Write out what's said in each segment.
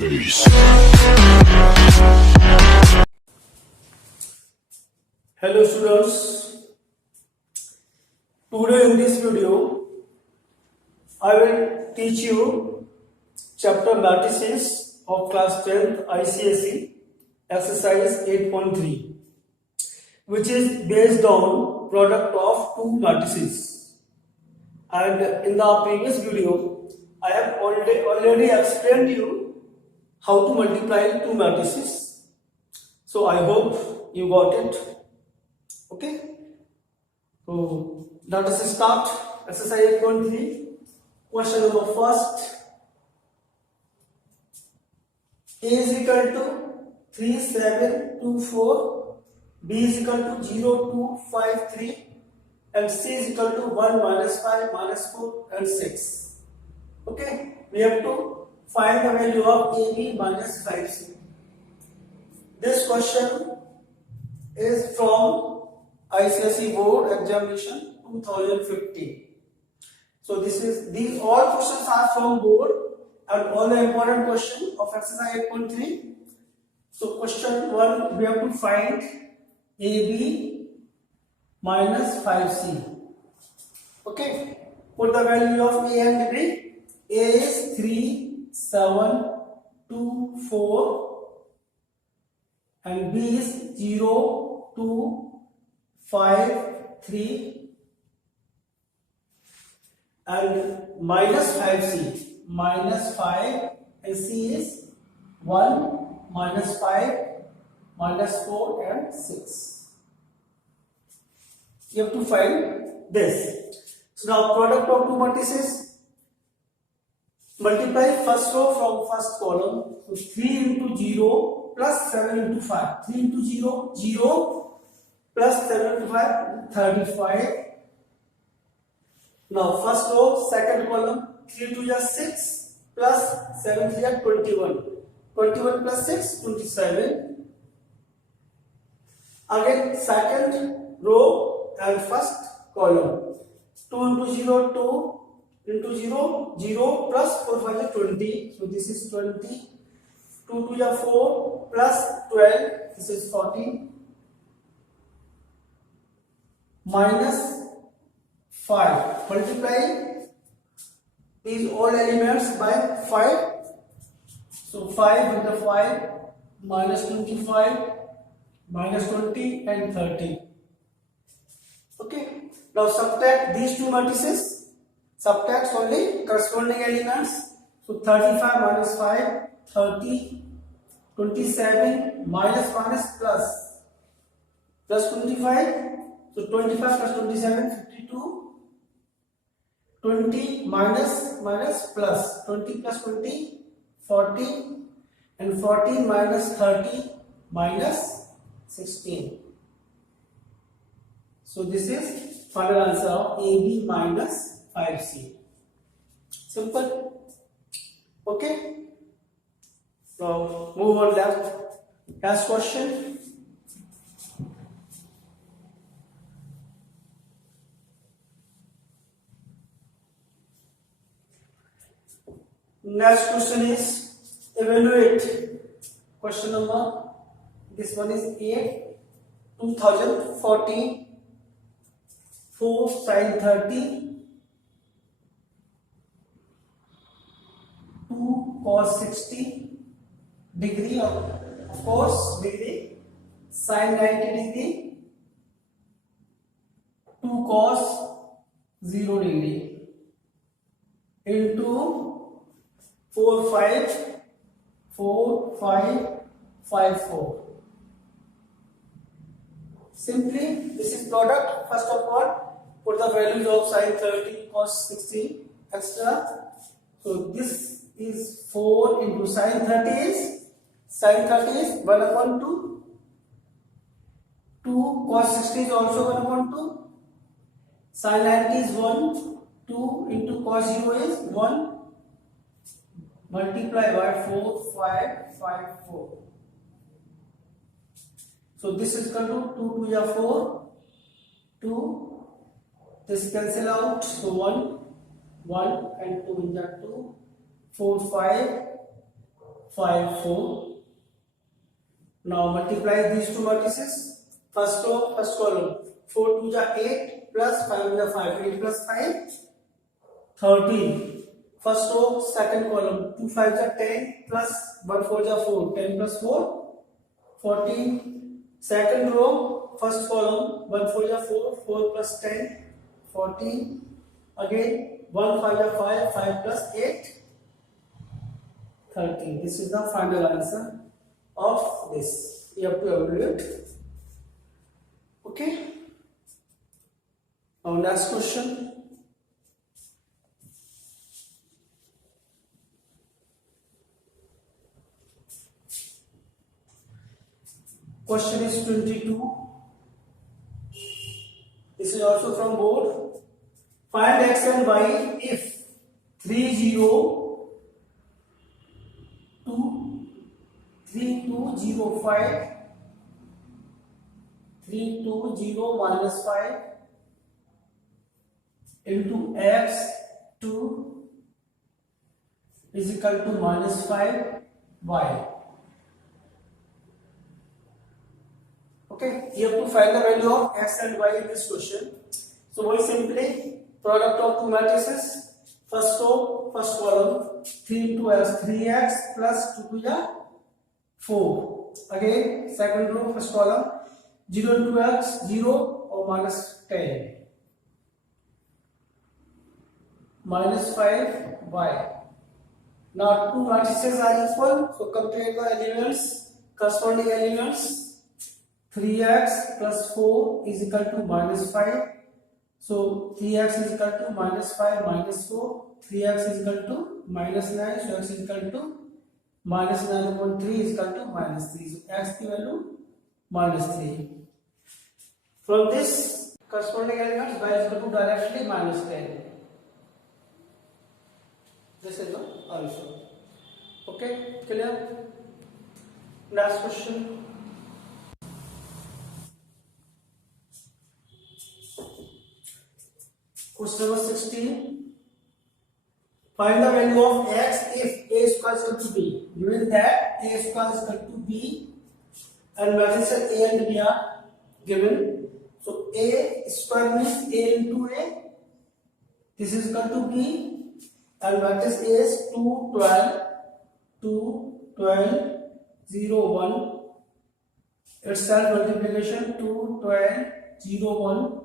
face. Hello students, today in this video I will teach you chapter matrices of class 10th ICSE exercise 8.3, which is based on product of two matrices. And in the previous video I have already explained you how to multiply two matrices, so I hope you got it. Okay, so let us start exercise 8.3. Question number first. A is equal to 3724, B is equal to 0253, and C is equal to 1 minus 5 minus 4 and 6. Okay, we have to find the value of AB minus 5C. This question is from ICSE Board Examination 2015. So these all questions are from board and all the important questions of exercise 8.3. So question 1, we have to find AB minus 5C. Okay, put the value of A and B. A is 3724 and B is 0253 and minus 5C, minus 5, and C is 1 minus 5 minus 4 and 6. You have to find this. So now product of two matrices, multiply first row from first column. So 3 into 0 plus 7 into 5. 3 into 0, 0 plus 7 into 5, 35. Now first row, second column, 3 to 6 plus 7 to 21. 21 plus 6, 27. Again second row and first column. 2 into 0, 2 into 0, 0 plus 4 5 is 20. So this is 20. 2 to 4 plus 12. This is 14. Minus 5. Multiply these all elements by 5. So 5 into 5, minus 25, minus 20 and 30. Okay. Now subtract these two matrices. Subtract only corresponding elements. So 35 minus 5, 30, 27, minus plus 25. So 25 plus 27, 52. 20 minus plus 20 plus 20, 40, and 40 minus 30 minus 16. So this is final answer of AB minus 5C. Simple. Okay. So move on left. Last question. Next question is evaluate. Question number, this one is 8, 2014, 4 sin 30, 2 cos 60 degree, of course degree, sin 90 degree, 2 cos 0 degree into 4 5 5 4. Simply this is product. First of all, put the values of sin 30, cos 60, etc. So this is 4 into sin 30 is 1 upon 2. 2 cos 60 is also 1 upon 2. Sin 90 is 1. 2 into cos 0 is 1. Multiply by 4 5 5 4. So this is equal to 2 to 4, 2, this cancel out, so 1 and 2 in that 2, 4 5 5, 4. Now multiply these two matrices. First row, first column. 4 2 ja 8 plus 5 ja 5. 8 plus 5, 13. First row, second column. 2 5 ja 10 plus 1 4 ja 4. 10 plus 4, 14. Second row, first column. 1 4 ja 4. 4 plus 10, 14. Again 1 5 ja 5. 5 plus 8, 13. This is the final answer of this. You have to evaluate. Okay. Now next question. Question is 22. This is also from board. Find x and y if 3 0 2 3 2 0 5 3 2 0 minus 5 into x 2 is equal to minus 5 y. Okay, you have to find the value of x and y in this question. So very simply, product of two matrices. First row, first column, 3 into x, 3x plus 2 to the 4. Again, second row, first column, 0 into x, 0 or minus 10. Minus 5y. Now two matrices are equal, so compare the elements, corresponding elements. 3x plus 4 is equal to minus 5. So 3x is equal to minus 5 minus 4. 3x is equal to minus 9. So x is equal to minus 9 upon 3 is equal to minus 3. So x की value minus 3. From this corresponding elements, y is equal to directly minus 10. This is the answer. Okay, clear? Next question. Question number 16. Find the value of x if a square is equal to b. Given that a square is equal to b and matrices a and b are given. So a square means a into a. This is equal to b and matrix A is 2 12 2 12 0 1. Its self multiplication 2 12 0 1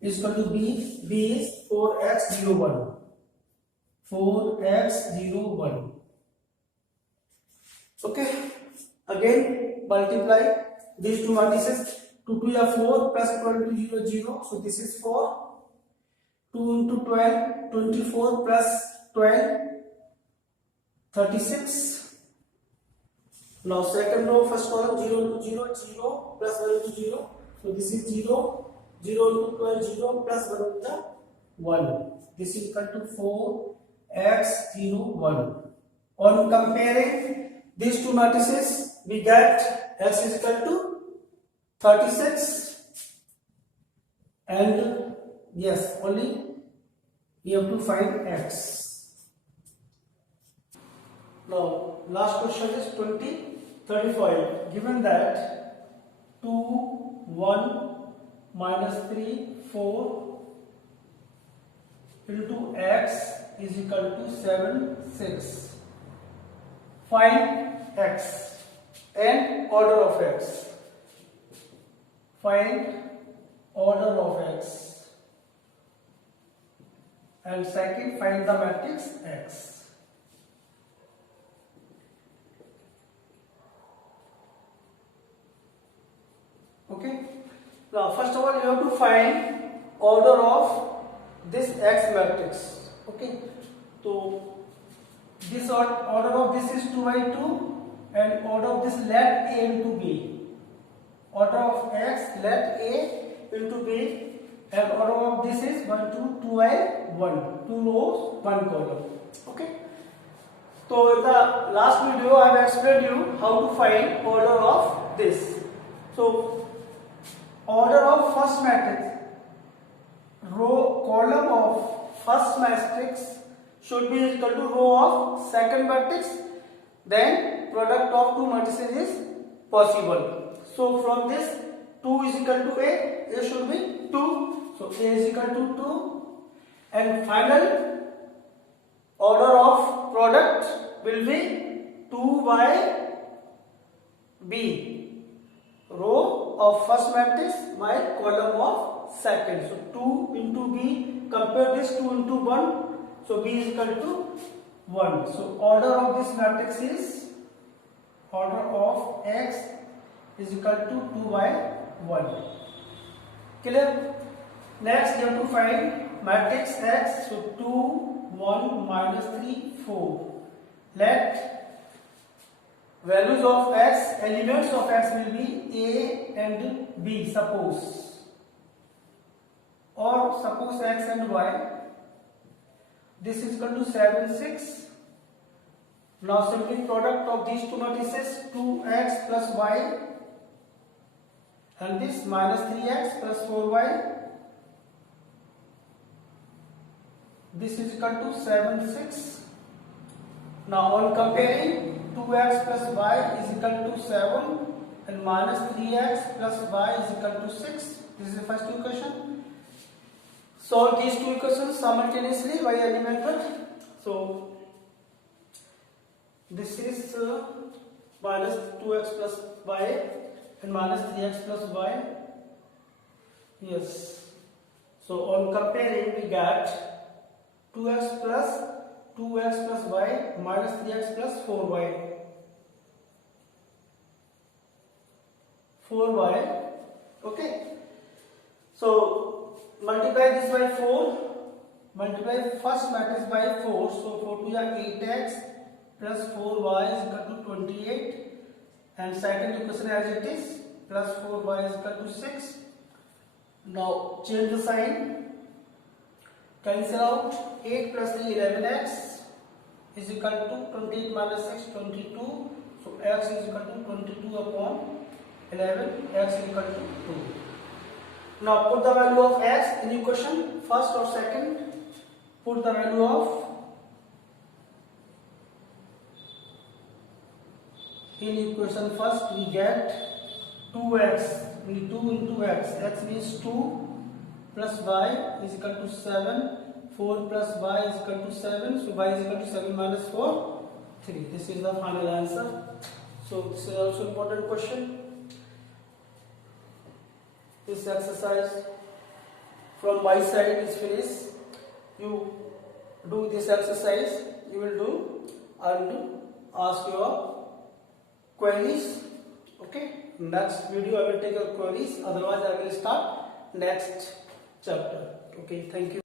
is equal to b. B is 4x 0 1. 4x 0 1. Okay. Again multiply these two matrices. 2 2 are 4 plus 12 to 0 0. So this is 4. 2 into 12, 24 plus 12, 36. Now second row, first column, 0 into 0, 0 plus 1 into 0. So this is 0, 0 into 12, 0 plus 1 into 1. This is equal to 4x 0 1. On comparing these two matrices, we get x is equal to 36 and yes, only we have to find x. Now, last question is 35. Given that 2, 1, minus 3, 4 into x is equal to 7, 6. Find x and order of x. Find order of x. And second, find the matrix x. Okay. Now, first of all, you have to find order of this x matrix. Okay. So, this order of this is 2 by 2, and order of this let A into B. Order of x let A into B. And order of this is 1 2 2 by 1, 2 rows 1 column. Okay. So in the last video I have explained you how to find order of this. So order of first matrix, row column of first matrix should be equal to row of second matrix, then product of two matrices is possible. So from this 2 is equal to A should be 2, so A is equal to 2, and final order of product will be 2 by B, row of first matrix by column of second. So 2 into B, compare this 2 into 1, so B is equal to 1. So order of this matrix is, order of X is equal to 2 by 1. Clear? Next you have to find matrix X. So 2, 1, minus 3, 4. Let values of X, elements of X will be A and B, suppose. Or suppose X and Y. This is equal to 7, 6. Now simply product of these two matrices, 2x plus y, and this minus 3x plus 4y. This is equal to 7, 6. Now on comparing, 2x plus y is equal to 7 and minus 3x plus y is equal to 6. This is the first equation. Solve these two equations simultaneously by element method. So this is minus 2x plus y and minus 3x plus y. Yes. So on comparing, we get 2x plus y minus 3x plus 4y. 4y. Okay. So multiply this by 4, multiply first matrix by 4, so 4 to are 8x plus 4y is equal to 28, and second equation as it is, plus 4y is equal to 6. Now change the sign, cancel out, 8 plus 3 11x is equal to 28 minus 6 22, so x is equal to 22 upon 11, x is equal to 2. Now put the value of x in equation, first or second. Put the value of, in equation first we get 2x, 2 into x means 2 plus y is equal to 7, 4 plus y is equal to 7, so y is equal to 7 minus 4, 3. This is the final answer. So this is also important question. This exercise from my side is finished. You do this exercise, you will do and ask your queries. Okay, next video I will take your queries, otherwise I will start next chapter. Okay, thank you.